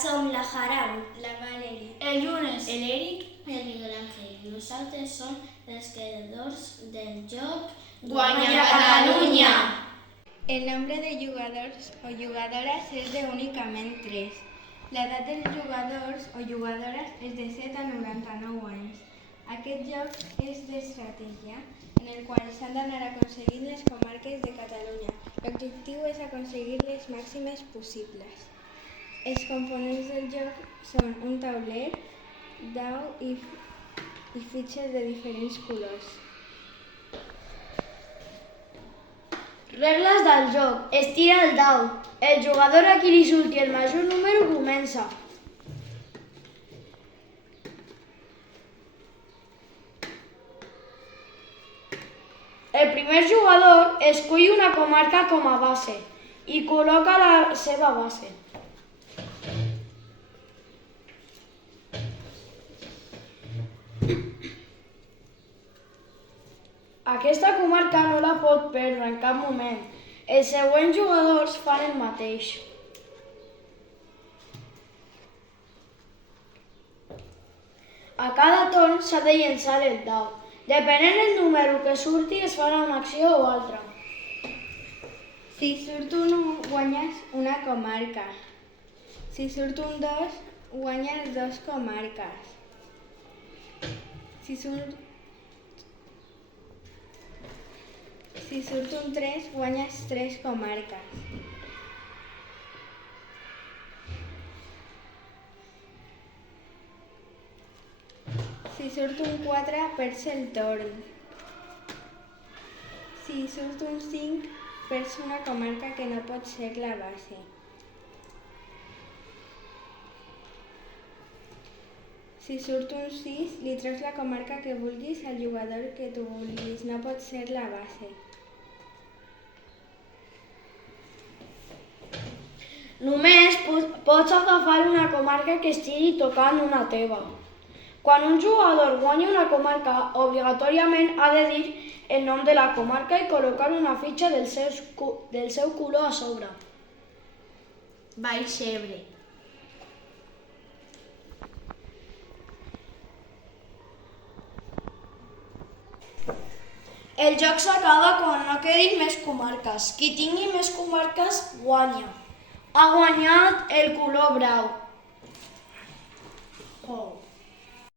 som la Haram, la Valerie, el Yunes, l'Eric, el Miguel Ángel. Nosaltres som els creadors del joc Guanya Catalunya. El nombre de jugadors o jugadores és d'únicament 3. L'edat dels jugadors o jugadores és de 7 a 99 anys. Aquest joc és d'estratègia, en el qual s'han d'anar aconseguint les comarques de Catalunya. L'objectiu és aconseguir les màximes possibles. Els components del joc són un tauler, dau i fitxes de diferents colors. Regles del joc. Es tira el dau. El jugador a qui li surti el major número comença. El primer jugador escull una comarca com a base i col·loca la seva base. Aquesta comarca no la pot perdre en cap moment. Els següents jugadors fan el mateix. A cada torn s'ha de llençar el dau. Depenent del número que surti es farà una acció o altra. Si surt un 1, guanyes una comarca. Si surt un 2, guanyes 2 comarques. Si surt un 3, guanyes 3 comarques. Si surt un 4, perds el torn. Si surt un 5, perds una comarca que no pot ser la base. Si surt un 6, li treus la comarca que vulguis al jugador que tu vulguis, no pot ser la base. Només pots agafar una comarca que estigui tocant una teva. Quan un jugador guanya una comarca, obligatòriament ha de dir el nom de la comarca i col·locar una fitxa del seu color a sobre. Baix Ebre. El joc s'acaba quan no quedin més comarques. Qui tingui més comarques guanya. Ha guanyat el color brau.